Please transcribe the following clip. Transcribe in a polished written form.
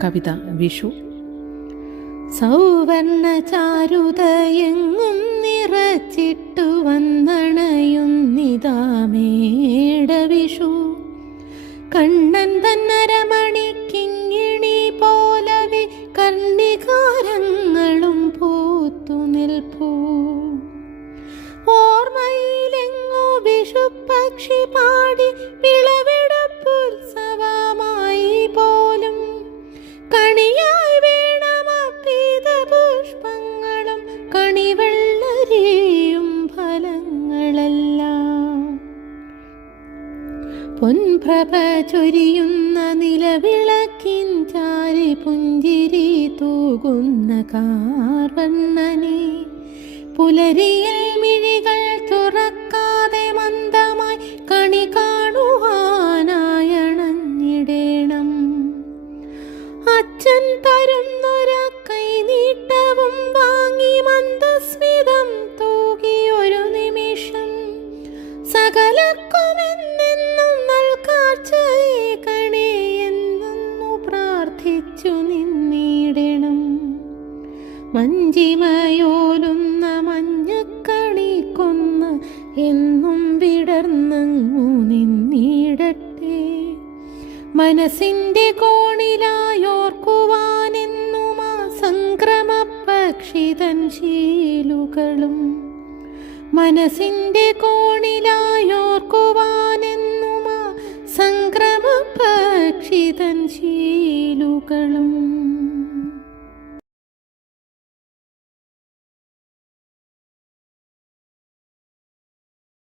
കവിത വിഷു. സൗവർണ ചാരുതയെങ്ങും നിറച്ചിട്ടു വന്നണയുന്നിതാമേട വിഷു. കണ്ണൻ തന്നരമണിക്കിങ്ങിണി പോലവെ കർണികാരങ്ങളും പൂത്തു നിൽപ്പൂ. ഓർമ്മയിലെങ്ങു വിഷുപക്ഷി പാടി വിളവെടുപ്പുത്സവമായി പോലും കണിയായി വീണമർപ്പിത പുഷ്പങ്ങളും കണിവെള്ളരിയും ഫലങ്ങളെല്ലാം. പൊൻപ്രഭ ചൊരിയുന്ന നിലവിളക്കിൻ ചാരി പുഞ്ചിരി തൂകുന്ന കാർവർണ്ണനെ പുലരിയിൽ മിഴികൾ തുറക്കാതെ മന്ദമായി കണി കാണുവാനായണഞ്ഞിടേണം. അച്ഛൻ തരുന്നൊര കൈനീട്ടവും വാങ്ങി മന്ദസ്മിതം തൂകിയൊരു നിമിഷം സകലക്കുമെന്നെന്നും നൽകാഴ്ചയെ കണേ എന്നു പ്രാർത്ഥിച്ചു നിന്നിടണം. മഞ്ചിമയോലുന്ന മഞ്ഞക്കണിക്കൊന്ന് എന്നും വിടർന്നങ്ങു നിന്നിടട്ടെ. മനസ്സിൻ്റെ കോണിലായോർക്കുവാനെന്നും ആ സംക്രമ പക്ഷിതൻ ശീലുകളും. മനസ്സിൻ്റെ കോണിലായോർക്കുവാനെന്നും ആ സംക്രമ പക്ഷിതൻ ശീലുകളും.